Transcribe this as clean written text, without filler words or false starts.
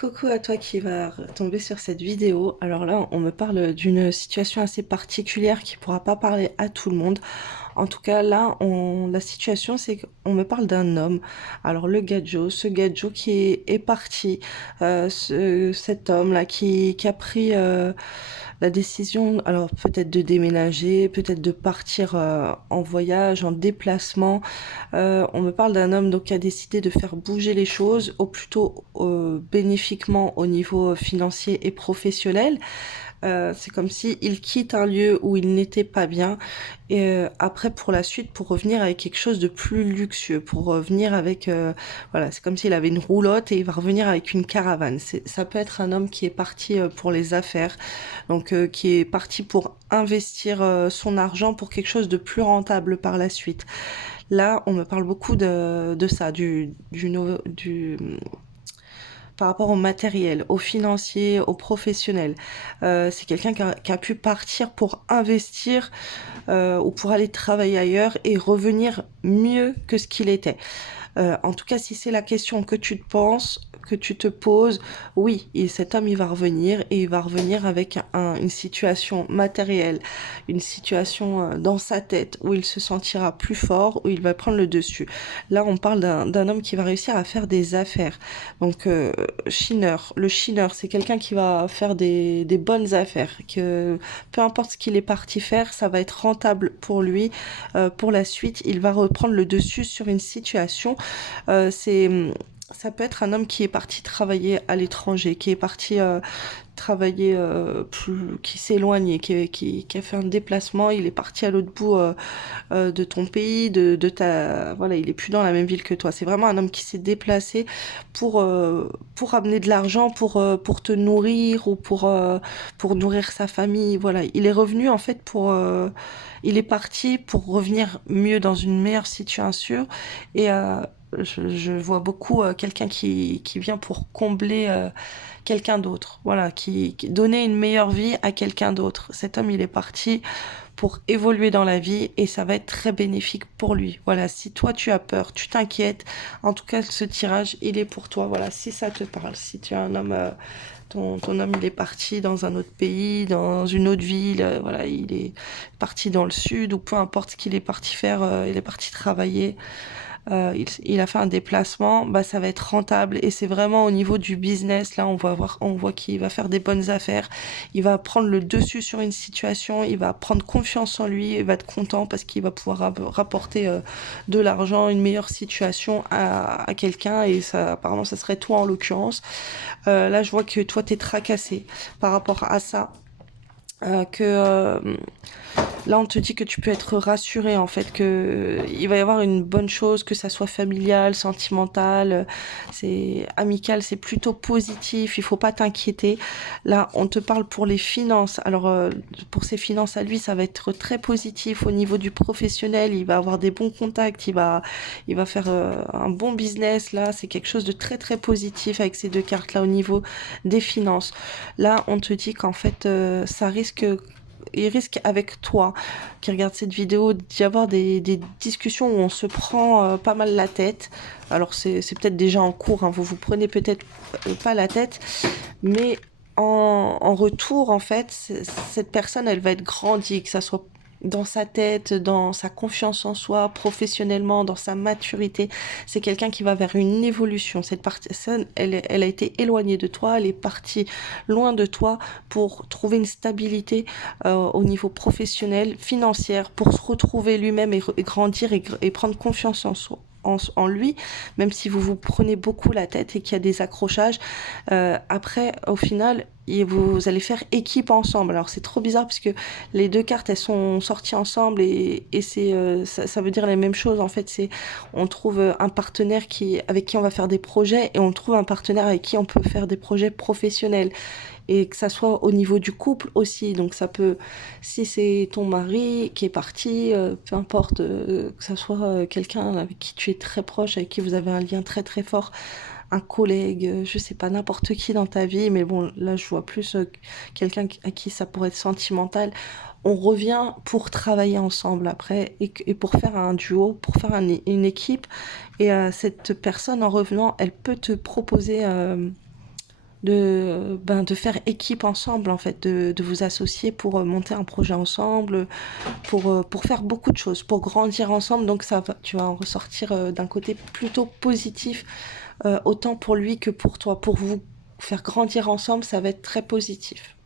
Coucou à toi qui va tomber sur cette vidéo. Alors là, on me parle d'une situation assez particulière qui pourra pas parler à tout le monde. En tout cas, là, la situation, c'est qu'on me parle d'un homme. Alors le Gadjo, ce Gadjo qui est parti, cet homme-là qui a pris la décision, alors peut-être de déménager, peut-être de partir en voyage, en déplacement. On me parle d'un homme donc qui a décidé de faire bouger les choses, au plutôt bénéfiquement au niveau financier et professionnel. C'est comme si il quitte un lieu où il n'était pas bien et après pour la suite pour revenir avec quelque chose de plus luxueux, pour revenir avec voilà, c'est comme s'il avait une roulotte et il va revenir avec une caravane. Ça peut être un homme qui est parti pour les affaires, donc qui est parti pour investir son argent pour quelque chose de plus rentable par la suite. Là, on me parle beaucoup de ça, par rapport au matériel, au financier, au professionnel. C'est quelqu'un qui a pu partir pour investir ou pour aller travailler ailleurs et revenir mieux que ce qu'il était. En tout cas, si c'est la question que tu te penses, que tu te poses, oui, et cet homme, il va revenir et il va revenir avec une situation matérielle, une situation dans sa tête où il se sentira plus fort, où il va prendre le dessus. Là, on parle d'un homme qui va réussir à faire des affaires. Donc, chineur. Le chineur, c'est quelqu'un qui va faire des bonnes affaires, que peu importe ce qu'il est parti faire, ça va être rentable pour lui. Pour la suite, il va reprendre le dessus sur une situation c'est ça peut être un homme qui est parti travailler à l'étranger, qui est parti travailler qui s'est éloigné, qui a fait un déplacement, il est parti à l'autre bout de ton pays, de ta voilà, il est plus dans la même ville que toi. C'est vraiment un homme qui s'est déplacé pour amener de l'argent, pour te nourrir ou pour nourrir sa famille. Voilà, il est revenu en fait il est parti pour revenir mieux dans une meilleure situation et je vois beaucoup quelqu'un qui vient pour combler quelqu'un d'autre, voilà, qui donner une meilleure vie à quelqu'un d'autre. Cet homme, il est parti pour évoluer dans la vie et ça va être très bénéfique pour lui. Voilà, si toi tu as peur, tu t'inquiètes, en tout cas ce tirage, il est pour toi. Voilà, si ça te parle, si tu es un homme ton homme il est parti dans un autre pays, dans une autre ville, voilà, il est parti dans le sud ou peu importe ce qu'il est parti faire, il est parti travailler, il a fait un déplacement, bah ça va être rentable et c'est vraiment au niveau du business là on voit qu'il va faire des bonnes affaires, il va prendre le dessus sur une situation, il va prendre confiance en lui, il va être content parce qu'il va pouvoir rapporter de l'argent, une meilleure situation à quelqu'un et ça apparemment ça serait toi en l'occurrence. Là je vois que toi t'es tracassé par rapport à ça. Que là on te dit que tu peux être rassuré en fait que il va y avoir une bonne chose, que ça soit familial, sentimental, c'est amical, c'est plutôt positif, il faut pas t'inquiéter. Là on te parle pour les finances, alors pour ses finances à lui ça va être très positif au niveau du professionnel, il va avoir des bons contacts, il va faire un bon business, là c'est quelque chose de très très positif avec ces deux cartes là au niveau des finances. Là on te dit qu'en fait ça risque il risque avec toi qui regarde cette vidéo d'y avoir des discussions où on se prend pas mal la tête. Alors c'est peut-être déjà en cours, hein, vous vous prenez peut-être pas la tête, mais en retour, en fait, cette personne, elle va être grandie, que ça soit dans sa tête, dans sa confiance en soi, professionnellement, dans sa maturité. C'est quelqu'un qui va vers une évolution. Cette personne, elle a été éloignée de toi, elle est partie loin de toi pour trouver une stabilité au niveau professionnel, financière, pour se retrouver lui-même et grandir et prendre confiance en soi. En lui, même si vous vous prenez beaucoup la tête et qu'il y a des accrochages, après, au final, vous allez faire équipe ensemble. Alors c'est trop bizarre parce que les deux cartes elles sont sorties ensemble et c'est ça veut dire les mêmes choses en fait. C'est on trouve un partenaire avec qui on va faire des projets et on trouve un partenaire avec qui on peut faire des projets professionnels et que ça soit au niveau du couple aussi. Donc ça peut, si c'est ton mari qui est parti, peu importe, que ça soit quelqu'un avec qui tu es très proche, avec qui vous avez un lien très très fort, un collègue, je sais pas, n'importe qui dans ta vie, mais bon, là je vois plus quelqu'un à qui ça pourrait être sentimental. On revient pour travailler ensemble après et pour faire un duo, pour faire une équipe. Et cette personne, en revenant, elle peut te proposer de faire équipe ensemble, en fait, de vous associer pour monter un projet ensemble, pour faire beaucoup de choses, pour grandir ensemble. Donc tu vas en ressortir d'un côté plutôt positif, autant pour lui que pour toi. Pour vous faire grandir ensemble, ça va être très positif.